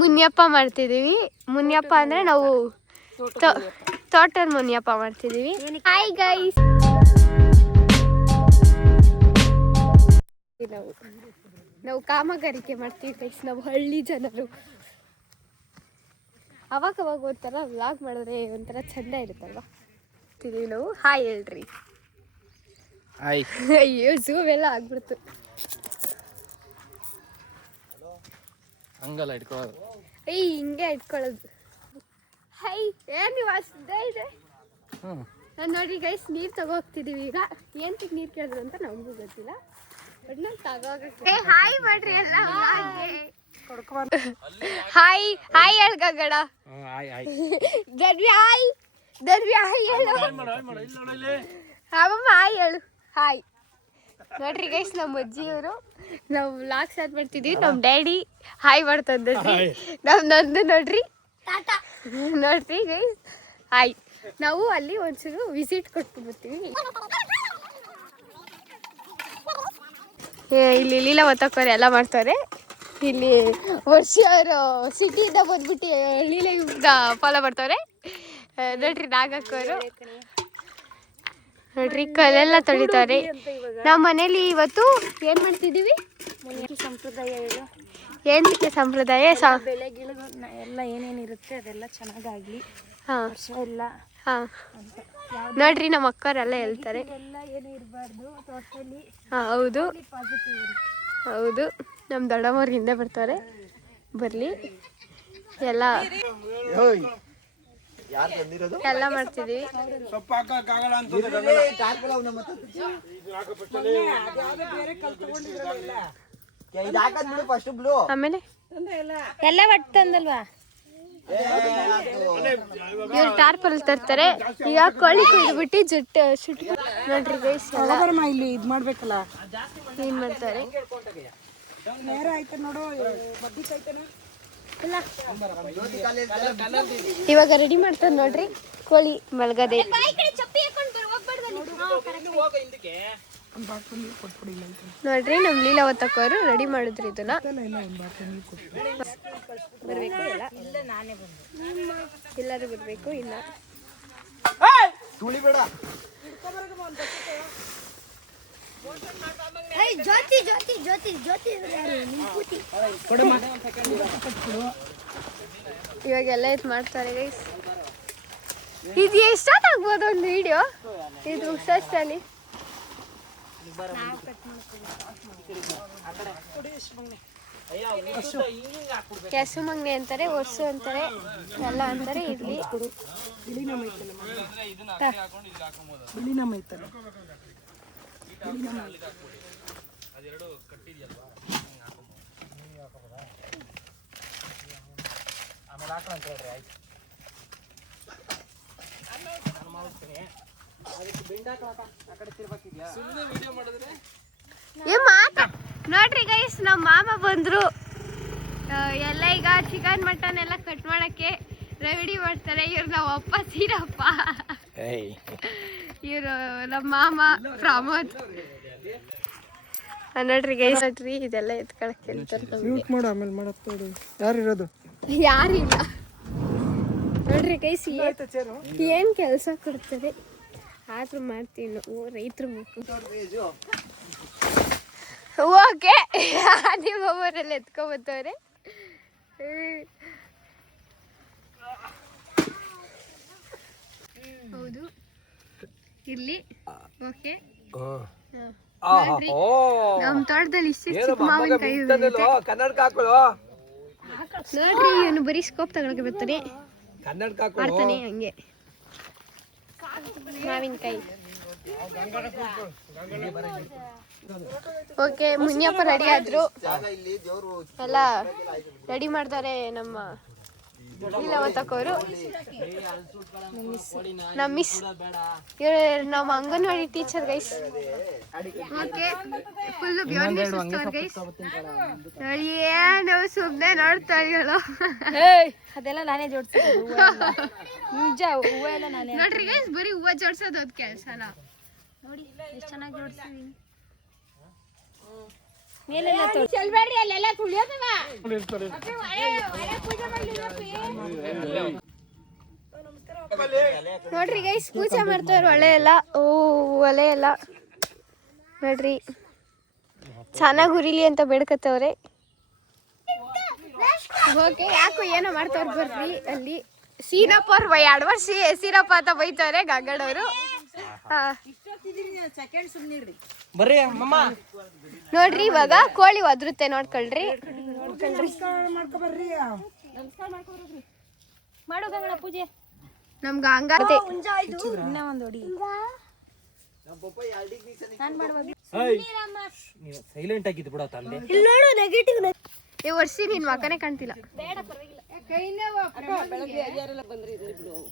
ಮುನಿಯಪ್ಪ ಮಾಡ್ತಿದೀವಿ. ಮುನಿಯಪ್ಪ ಅಂದ್ರೆ ನಾವು ತೋಟದ ಮುನಿಯಪ್ಪ ಮಾಡ್ತಿದೀವಿ. ಹಾಯ್ ಗೈಸ್, ನಾವು ಕಾಮಗಾರಿಕೆ ಮಾಡ್ತೀವಿ ಗೈಸ್. ನಾವು ಹಳ್ಳಿ ಜನರು. ಅವಾಗ ಒಂಥರ ವ್ಲಾಗ್ ಮಾಡಿದ್ರೆ ಒಂಥರ ಚಂದ ಇರುತ್ತಲ್ವಾ. ನಾವು ಹಾಯ್ ಹೇಳ್ರಿ. ಅಯ್ಯೋ ಝೂಮ್ ಎಲ್ಲ ಆಗ್ಬಿಡ್ತು. ಹಂಗಲ್ಲ ಇಟ್ಕೊಳ್ಳೋದು. ಹಿಂಗೆ ಇಟ್ಕೊಳ್ಳೋದು. ಹೈ ಏನ್ ನೀವು ಅಷ್ಟೇ ಇದೆ. ನಾನು ನೋಡಿ ಗೈಸ್ ನೀರು ತಗೋಗ್ತಿದೀವಿ. ಈಗ ಏಂತಕ್ಕೆ ನೀರು ಕೇಳಿದ್ರು ಅಂತ ನಮಗೂ ಗೊತ್ತಿಲ್ಲ. ಹಾಯ್ ಮಾಡ್ರಿ ಎಲ್ಲ. ಹಾಯ್ ಹಾಯ್ ಹೇಳ್ಗಡ. ದರ್ವಿ ಹಾಯ್. ದರ್ವಿ ಹಾಯ್ ಹೇಳು. ಹಾಯ್ ಹೇಳು. ಹಾಯ್ ನೋಡ್ರಿ ಗೈಸ್, ನಮ್ಮ ಅಜ್ಜಿಯವರು ನಾವು ವ್ಲಾಗ್ ಸ್ಟಾರ್ಟ್ ಮಾಡ್ತಿದ್ವಿ. ನಮ್ಮ ಡ್ಯಾಡಿ ಹಾಯ್ ಮಾಡ್ತಂದ್ರಿ. ನಮ್ಮ ನಂದು ನೋಡ್ರಿ ನೋಡ್ರಿ ಗೈಸ್ ಹಾಯ್. ನಾವು ಅಲ್ಲಿ ಒಂಚೂರು ವಿಸಿಟ್ ಕೊಟ್ಟು ಬರ್ತೀವಿ. ಇಲ್ಲಿ ಲೀಲಾವತಕ್ಕವ್ರು ಎಲ್ಲ ಮಾಡ್ತಾರೆ. ಇಲ್ಲಿ ವರ್ಷ ಅವರು ಸಿಟಿಯಿಂದ ಬಂದ್ಬಿಟ್ಟು ಲೀಲೆಯಿಂದ ಫಾಲೋ ಮಾಡ್ತಾರೆ. ನೋಡ್ರಿ ನಾಗಕ್ಕವರು ನೋಡ್ರಿ ಕಲ್ಲೆಲ್ಲ ತೊಳಿತಾರೆ. ನಮ್ಮ ಮನೇಲಿ ಇವತ್ತು ಏನ್ ಮಾಡ್ತಿದೀವಿ? ಸಂಪ್ರದಾಯ ಏನಕ್ಕೆ ಸಂಪ್ರದಾಯ? ಬೆಳೆಗಿಳು ಎಲ್ಲ ಏನೇನಿರುತ್ತೆ ಅದೆಲ್ಲ ಚೆನ್ನಾಗಾಗ್ಲಿ ಎಲ್ಲ. ನೋಡ್ರಿ ನಮ್ಮ ಅಕ್ಕರೆಲ್ಲ ಹೇಳ್ತಾರೆ. ಹೌದು ಹೌದು, ನಮ್ಮ ದೊಡ್ಡಮ್ಮವ್ರ ಹಿಂದೆ ಬರ್ತಾರೆ. ಬರ್ಲಿ ಎಲ್ಲ ಎಲ್ಲ ಮಾಡ್ತಿದೀವಿ. ಆಮೇಲೆ ಎಲ್ಲ ಒಟ್ಟಂದಲ್ವಾ ಇವ್ರು ಟಾರ್ಪಲ್ ತರ್ತಾರೆ. ಈಗ ಕೋಳಿ ಕುಯ್ದುಬಿಟ್ಟು ಜುಟ್ಟು ಶುಟ್ ನೋಡ್ರಿ ಗೈಸ್ ಎಲ್ಲ ಇಲ್ಲಿ ಇದು ಮಾಡ್ಬೇಕಲ್ಲ. ಏನ್ ಮಾಡ್ತಾರೆ ಇವಾಗ ರೆಡಿ ಮಾಡ್ತಾರೆ ನೋಡ್ರಿ ಕೋಳಿ ಮಲ್ಗದೆ. ನೋಡ್ರಿ ನಮ್ ಲೀಲಾವತಕ್ಕವರು ರೆಡಿ ಮಾಡಿದ್ರು ಇದನ್ನ. ಬರ್ಬೇಕು ಎಲ್ಲರೂ ಬರ್ಬೇಕು. ಇಲ್ಲ ಇವಾಗೆಲ್ಲ ಇದು ಮಾಡ್ತಾರೆ ಗೈಸ್. ಇದು ಎಷ್ಟೊತ್ತಾಗ್ಬೋದು ಒಂದು ವಿಡಿಯೋ? ಇದು ಸಸ್ಟಲ್ಲಿ ಕೆಸು ಮಂಗ್ನೆ ಅಂತಾರೆ, ಒರ್ಸು ಅಂತಾರೆ, ಎಲ್ಲ ಅಂತಾರೆ. ಇಲ್ಲಿ ನೋಡ್ರಿ ಗೈಸ್, ನಮ್ಮ ಮಾಮ ಬಂದ್ರು. ಎಲ್ಲ ಈಗ ಚಿಕನ್ ಮಟನ್ ಎಲ್ಲ ಕಟ್ ಮಾಡಕ್ಕೆ ರೆಡಿ ಮಾಡ್ತಾರೆ. ಇವ್ರು ನಾವು ಅಪ್ಪ ಸೀರಪ್ಪ, ಇವರು ನಮ್ಮ ಮಾಮ ಪ್ರಮೋದ್. ನೋಡ್ರಿ ಗೈಸ್, ನೋಡ್ರಿ ಇದೆಲ್ಲ ಎತ್ಕೊಳಕ್ಕೆ ಯಾರಿಲ್ಲ. ನೋಡ್ರಿ ಗೈಸ್ ಏನ್ ಕೆಲಸ ಕೊಡ್ತಾರೆ ಆದ್ರೂ ಮಾಡ್ತೀವಿ ನಾವು ರೈತರು. ಓಕೆ ನಿಮ್ಮವರೆಲ್ಲ ಎತ್ಕೊಂಬತ್ತವ್ರೆ. ಹೌದು ಇಲ್ಲಿ ಓಕೆ. ನಮ್ ತೋಟದಲ್ಲಿ ಇಷ್ಟು ಚಿಕ್ಕ ಮಾವಿನಕಾಯಿ ನೋಡ್ರಿ. ಇವನು ಬರೀ ಸ್ಕೋಪ್ ತಗೊಳಕ್ಕೆ ಬರ್ತಾನೆ, ಮಾಡ್ತಾನೆ ಹಂಗೆ ಮಾವಿನಕಾಯಿ. ಓಕೆ, ಮುನಿಯಪ್ಪ ರೆಡಿ ಆದ್ರು. ಎಲ್ಲ ರೆಡಿ ಮಾಡ್ತಾರೆ ನಮ್ಮ ಲೀಲಾವತಕ್ಕವರು. ನಮ್ಮ ಮಿಸ್ ಇವ್ರು ನಮ್ಮ anganwadi teacher guys. Okay, full beauty guys. ಏನು ಸುಮ್ಮನೆ ನೋಡ್ತಾ ಇರೋ ಅದೆಲ್ಲ ನಾನೇ ಜೋಡ್ಸಿದ್ದು. ನಿಜ ಹೂವು ಎಲ್ಲ ನಾನೇ. ನೋಡ್ರಿ ಗೈಸ್, ಬರೀ ಹೂವು ಜೋಡ್ಸೋದು ಅದ್ ಕೆಲಸ. ನೋಡಿ ಎಷ್ಟು ಚೆನ್ನಾಗಿ ಜೋಡ್ಸಿದೀನಿ. ಮೇಲೆಲ್ಲ ಚೆಲ್ಬೇಡ್ರಿ ಅಲ್ಲೆಲ್ಲ ತುಳಿಯೋದವ ನೋಡ್ರಿ ಗೈಸ್ ಪೂಜೆ ಮಾಡ್ತಾವ್ರ ಒಲೆ ಎಲ್ಲ ಒಲೆ ಎಲ್ಲ ನೋಡ್ರಿ ಚೆನ್ನಾಗಿ ಉರಿಲಿ ಅಂತ ಬೇಡ್ಕತ್ತವ್ರೆ ಓಕೆ ಯಾಕೋ ಏನೋ ಮಾಡ್ತಾವ್ರ ಬರ್ರಿ ಅಲ್ಲಿ ಸೀನಪ್ಪ ಅವ್ರು 2 ವರ್ಷ ಸೀನಪ್ಪ ಅಂತ ಬೈತವ್ರೆ ಗಂಗಡವರು ನೋಡ್ರಿ ಇವಾಗ ಕೋಳಿ ಒದ್ರುತ್ತೆ ನೋಡ್ಕೊಳ್ರಿ ಮಾಡು ಗಂಗಣ ಪೂಜೆ ನಮ್ಗ ಹಂಗ ಸೈಲೆಂಟ್ ಆಗಿದ್ದು ಬಿಡ ತಂದೆ ಈ ವರ್ಷ ನಿನ್ ಮಕನೇ ಕಾಣ್ತಿಲ್ಲ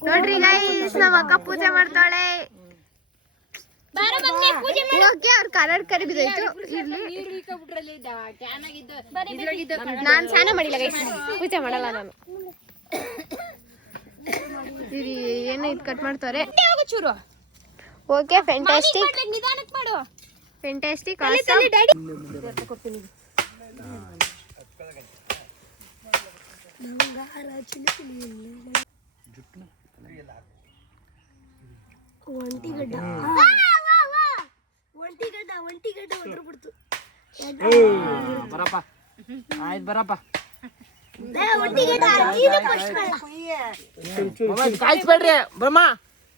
ನೋಡ್ರಿ ಗೈಸ್ ನಮ್ಮ ಅಕ್ಕ ಪೂಜೆ ಮಾಡ್ತಾಳೆ ಓಕೆ ಅವ್ರ ಕನ್ನಡ ಕರಿ ಬಿದ್ದೋಯ್ತು ನಾನ್ ಸ್ನಾನ ಮಾಡಿಲ್ಲ ಗೈಸ್ ಪೂಜೆ ಮಾಡಲ್ಲ ನಾನು ಇರಿ ಏನೋ ಇದು ಕಟ್ ಮಾಡ್ತಾರೆ ಚೂರು ಓಕೆ ಫ್ಯಾಂಟಾಸ್ಟಿಕ್ ನಿಧಾನಕ್ಕೆ ಮಾಡು ಫ್ಯಾಂಟಾಸ್ಟಿಕ್ ಬರಪ್ಪ ಆಯ್ತು ಬರಪ್ಪ ಕಾಯಿಸ್ಬೇಡ್ರಿ ಬ್ರಹ್ಮ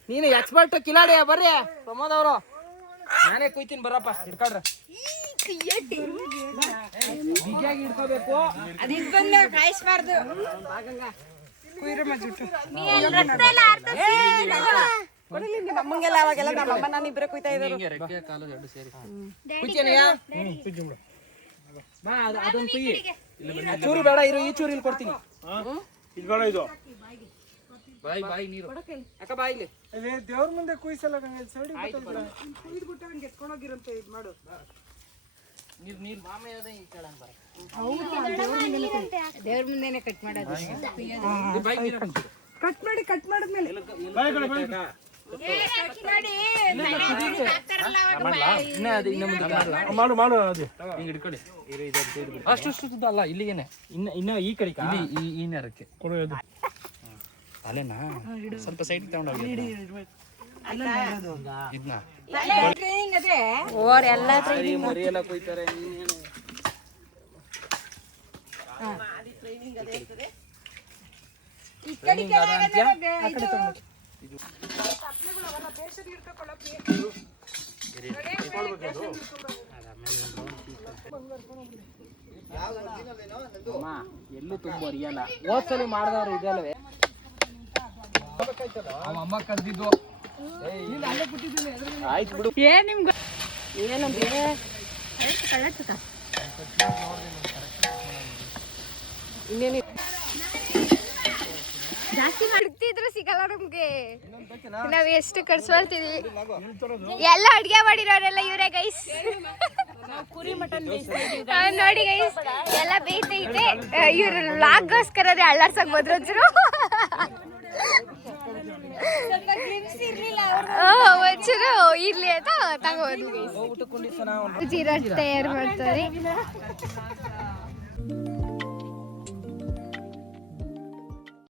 ನೀನು ಎಕ್ಸ್ಪರ್ಟ್ ಕಿಲಾಡಿ ಬರ್ರಿ ಪ್ರಮೋದ್ ಅವರು ನಾನೇ ಕುಯ್ತೀನಿ ಬರಪ್ಪ ಹಿಡ್ಕೊಳ್ರ ಬಿಗಿಯಾಗಿ ಹಿಡ್ಕೋಬೇಕು ಕಾಯಿಸ್ಬಾರ್ದು ನಮ್ಮಂಗೆಲ್ಲ ಅವಾಗೆಲ್ಲ ನಮ್ಮಮ್ಮ ನಾನು ಇಬ್ಬರೇ ಕುಯ್ತಾ ಇದ್ದಾರೆ ಅದೊಂದು ಕುಯ್ಯಿ ಚೂರು ಬೇಡ ಇರು ಈ ಚೂರು ಇಲ್ಲಿ ಕೊಡ್ತೀನಿ ಇದು ಬೇಡ ಇದು ಬಾಯಿ ಬಾಯಿ ನೀರು ಅಕ್ಕ ಬಾಯಿ ಇಲ್ಲಿ ದೇವ್ರ ಮುಂದೆ ಕುಯ್ಸಲ್ಲ ಎತ್ಕೊಂಡೋಗಿರಂತೆ ಇದು ಮಾಡು ನೀರು ನೀರು ಮಾಮೆ ಅದ ಈ ಕಡೆ ಬರ ದೇವ್ರ ಮುಂದೆನೆ ಕಟ್ ಮಾಡೋದು ಬಾಯಿ ನೀರು ಕಟ್ ಮಾಡಿದ್ಮೇಲೆ ಮಾಡು ಮಾಡು ಅದು ಹಿಂಗ್ ಹಿಡ್ಕೊಳ್ಳಿ ಅಷ್ಟು ಅಲ್ಲ ಇಲ್ಲಿಗೇನೆ ಇನ್ನ ಈ ಕಡೆ ಇಲ್ಲಿ ಈ ನೆರಕ್ಕೆ ಕೊಡೋದು ಅಲ್ಲೇನಾ ಸ್ವಲ್ಪ ಸೈಡ್ ತಗೊಂಡೋಗಿ ಇದನ್ನ ಓರ್ ಎಲ್ಲ ಮರಿ ಎಲ್ಲ ಕೊಯ್ತಾರೆ ಎಲ್ಲೂ ತುಂಬ ಅರಿಯಲ್ಲ ಹೋದ್ಸಲಿ ಮಾಡಿದವ್ರು ಇದಲ್ವೇ ಅಮ್ಮ ಕದ್ದಿದ್ದು ಆಯ್ತು ಬಿಡು ಏನ್ ನಿಮ್ಗೆ ಏನಂದ್ರೆ ಇನ್ನೇನು ಜಾಸ್ತಿ ಮಾಡ್ತಿದ್ರು ಸಿಗಲ್ಲ ನಮ್ಗೆ ನಾವ್ ಎಷ್ಟು ಕಡ್ಸ್ಕೊಳ್ತೀವಿ ಎಲ್ಲ ಅಡ್ಗೆ ಮಾಡಿರೋರೆಲ್ಲ ಇವ್ರೆ ಗೈಸ್ ಕುರಿ ಮಟನ್ ನೋಡಿ ಗೈಸ್ ಎಲ್ಲ ಬೇಯ್ತೈತೆ ಇವ್ರು ಲಾಗೋಸ್ಕರ ಅಳ್ಳಾಡ್ಸಕ್ ಬದ್ರಜ್ರು ಒಂಚೂರು ಇರ್ಲಿ ಅಂತ ತಗೋದು ಗೈಸ್ ಜೀರಾ ತಯಾರು ಮಾಡ್ತಾರೆ